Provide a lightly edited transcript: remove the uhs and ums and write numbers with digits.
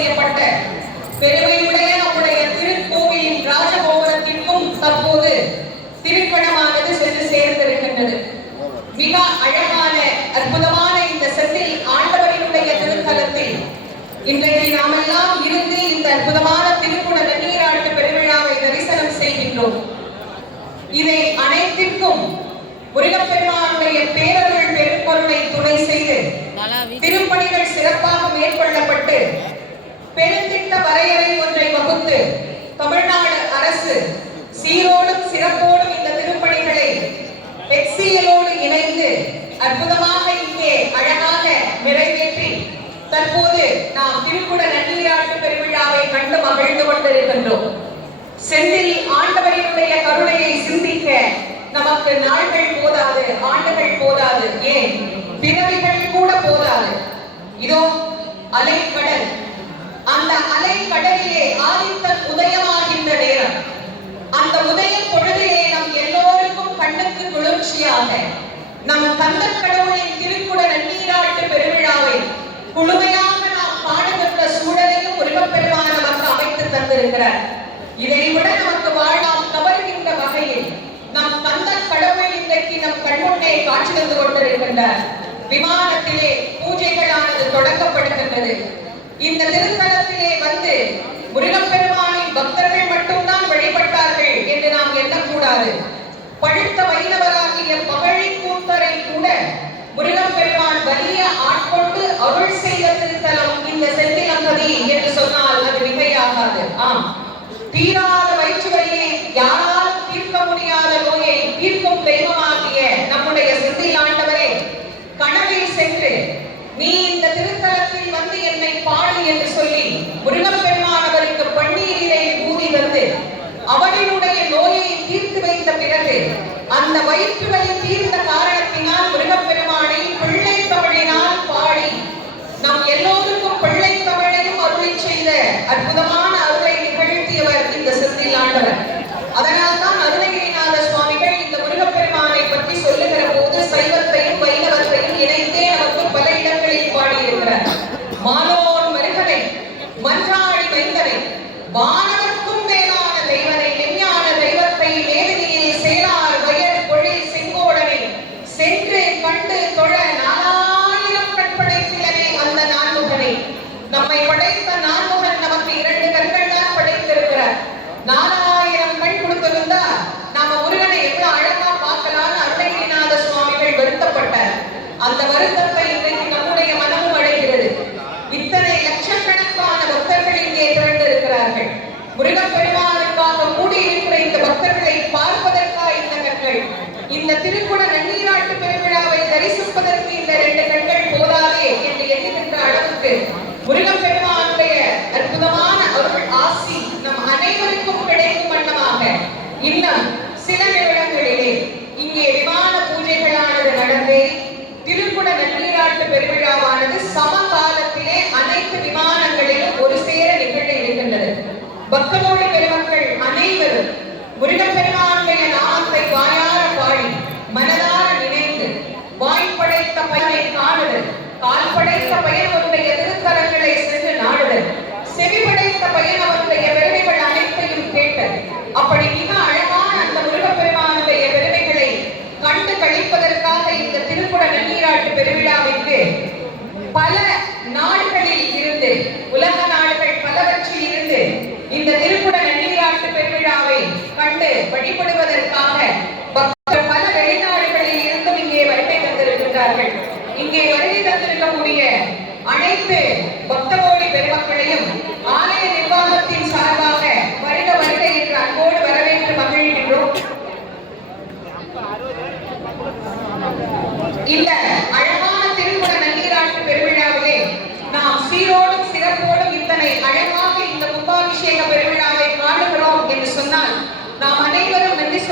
செய்யப்பட்ட பெருமையுடைய நம்முடைய திருக்கோவிலின் ராஜகோபுரத்திற்கும் தற்போது திருக்கணமானது சென்று சேர்ந்திருக்கின்றது. மிக அழகான அற்புதமான இந்த செந்தில் ஆண்டவரினுடைய திருத்தலத்தில் இன்றைக்கு நாமெல்லாம் இருந்து இந்த அற்புதமான திருக்குட நன்னீராட்டு பெருவிழாவை தரிசனம் செய்கின்றோம். இதை அனைத்திற்கும் முருகப்பெருமானுடைய பேரருள் பெரும்பொருளை துணை செய்து திருப்பணிகள் சிறப்பாக மேற்கொள்ளப்பட்டு பெருந்திட்ட வரையறை ஒன்றை வகுத்து தமிழ்நாடு அரசு சீரோடும் சிறப்போடும் இந்த திருப்பணிகளை எக்ஸியலோடு இணைந்து அற்புதமாக இங்கே அழகாக நிறைவேற்றி தற்போது நாம் திருக்குட நன்னீராட்டு பெருவிழாவை கண்டு மகிழ்ந்து கொண்டிருக்கின்றோம். செந்தில் ஆண்டவரினுடைய கருணையை சிந்திக்க நமக்கு நாள்கள் போதாது, ஆண்டுகள் போதாது, ஏன் பிறவிகள் கூட போதாது. இதோ அலைக்கடல், அந்த அலைக்கடலிலே ஆதித்தன் உதயமாகின்ற நேரம், அந்த உதய பொழுதிலே நம் எல்லோருக்கும் கண்ணுக்கு குளிர்ச்சியாக நம் கந்த கடவுளின் திருக்குட நன்னீராட்டு பெருவிழாவை முழுமையாக நாம் காணுகின்ற சூழலையும் முருகப்பெருமான் நமக்கு அமைத்து தந்திருக்கிறார். இதை விட நமக்கு வாழாம் கவர்கின்ற வகையில் நம் கந்த கடவுள் இன்றைக்கு நம் கண்முன்னே காட்சி தந்து கொண்டிருக்கின்றார். விமானத்திலே பூஜைகளானது தொடங்கப்படுகின்றது. இந்த திருத்தலத்திலே வந்து முருகப்பெருமானின் பக்தர்கள் மட்டும்தான் வழிபட்டார்கள் என்று நாம் எண்ணக்கூடாது. பழுத்த வைணவராகிய பகழி கூத்தரை கூட முருகப்பெருமான் வலிய ஆட்கொண்டு அருள் செய்த திருத்தலம் இந்த செந்திலம்பதி என்று சொன்னால் அது மிகையாகாது. ஆம், தீராத வயிற்று வலியை யாராலும் தீர்க்க முடியாத நோயை தீர்க்கும் தெய்வமாகிய நம்முடைய செந்தில் ஆண்டவரே கனவில் சென்று நீ இந்த திருத்தலத்தில் வந்து என்னை பாடு என்று சொல்லி முருகப்பெருமான் அவருக்கு பன்னீரிலே ஊதி வந்து அவனுடைய நோயை தீர்த்து வைத்த பிறகு அந்த வயிற்று வலி தீர்ந்த காரணத்தினால் முருகப்பெருமானை பிள்ளை தமிழினால் பாடி நம் எல்லோருக்கும் பிள்ளை தமிழையும் அருளை செய்த அற்புதமான அருளை நிகழ்த்தியவர் இந்த செந்தில் ஆண்டவர். அதனால் தான் அருணகிரிநாத சுவாமிகள் இந்த முருகப்பெருமானை பற்றி சொல்லுகிற போது சைவத்தையும் வைணவத்தையும் இணைத்தே நமக்கு பல இடங்களில் பாடியிருக்கிறார். மாலோன் மருகனை, மன்றாடி வைந்தனை, வானவர்க்கும் மேலான தெய்வனை, விஞ்ஞான தெய்வத்தை வேதினியில் சேரார் வயல் பொழில் செங்கோடனை சென்று கண்டு தொழ நாலாயிரம் கற்படைத்திலனே அந்த நான்முகனை. நம்மை படைத்த நான்முகன் நமக்கு 2 கண்கள் தான் படைத்திருக்கிறார். 4000 கண் கொடுத்திருந்தா நாம முருகனை எவ்வளவு அழகா பார்க்கலாம்னு அருணகிரிநாத சுவாமிகள் வருத்தப்பட்டார். அந்த வருத்தத்தை இன்றைக்கு நம்முடைய மனமும் அடைகிறது. இத்தனை லட்சக்கணக்கான பக்தர்கள் இங்கே திரண்டிருக்கிறார்கள். முருகப்பெருமானுக்காக கூடியிருக்கிற இந்த பக்தர்களை பார்ப்பதற்காக இந்த கண்கள், இந்த திருக்குட நன்னீராட்டு பெருவிழாவை தரிசிப்பதற்கு இந்த 2 கண்கள் போதாதே என்று எண்ணுகின்ற அளவுக்கு முருகப்பெருமானுடைய அற்புதமான அருள் ஆசி நம் அனைவருக்கும் கிடைக்கும் வண்ணமாக இன்னும் சில நிமிடங்களிலே இங்கே விமான பூஜைகளானது நடந்தே திருக்குட நன்னீராட்டு பெருவிழாவானது சமகாலத்திலே அனைத்து விமானங்களிலும் ஒரு சேர நிகழ இருக்கின்றது. பக்தரோடு பெருமக்கள் அனைவரும் முருகப்பெருமானுடைய நாமத்தை வாயார பாடி மனதார நினைந்து வாய்ப்படைத்த பயனை காணுதல், கால் படைத்த பயன் அவருடைய திருத்தலங்களை சென்று நாடுதல், செவிப்படைத்த பயன் அவருடைய பெருமைகள் அனைத்தையும் கேட்டல். அப்படி மிக அழகான அந்த முருகப்பெருமானுடைய பெருமைகளை கண்டு கழிப்பதற்காக இந்த திருக்குட நன்னீராட்டு பெருவிழாவிற்கு பல நாடுகளில் இருந்து, உலக நாடுகள் பலவற்றில் இருந்து இந்த திருக்குட நன்னீராட்டு பெருவிழாவை கண்டு வழிபடுவதற்காக பக்தர்கள் பல வெளிநாடுகளில் இருந்தும் இங்கே வருகை தந்திருக்கிறார்கள். இங்கே வருகை தந்திருக்கக்கூடிய அனைத்து பக்தகோடி பெருமக்களையும் ஆலய நிர்வாகத்தின் சார்பாக வருக வருக என்று அன்போடு வரவேற்று மகிழ்கின்றோம். இந்த அழகான திருக்குட நன்னீராட்டு பெருவிழாவிலே நாம் சீரோடும் சிறப்போடும் இத்தனை அழகாக இந்த கும்பாபிஷேக பெருவிழா